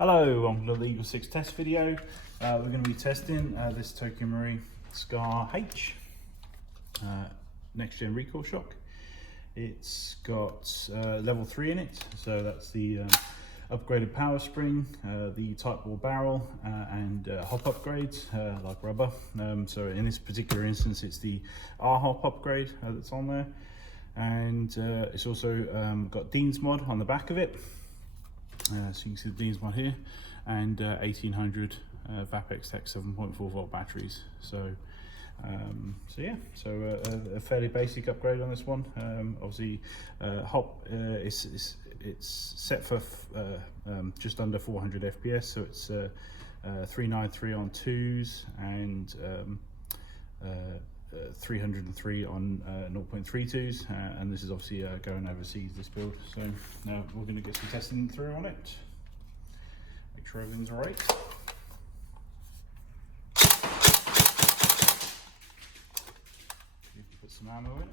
Hello, on the Eagle6 test video. We're going to be testing this Tokyo Marine Scar H next gen recoil shock. It's got level 3 in it, so that's the upgraded power spring, the Tightbore barrel, and hop upgrades like rubber. So in this particular instance, it's the R-hop upgrade that's on there, and it's also got Dean's mod on the back of it. So you can see the Dean's mod here, and 1800 Vapex Tech 7.4 volt batteries. So a fairly basic upgrade on this one. Obviously, hop it's set for just under 400 FPS, so it's 393 on 2s and 303 on 0.32s, and this is obviously going overseas, this build. So now we're going to get some testing through on it, make sure everything's all right. You can put some ammo in it.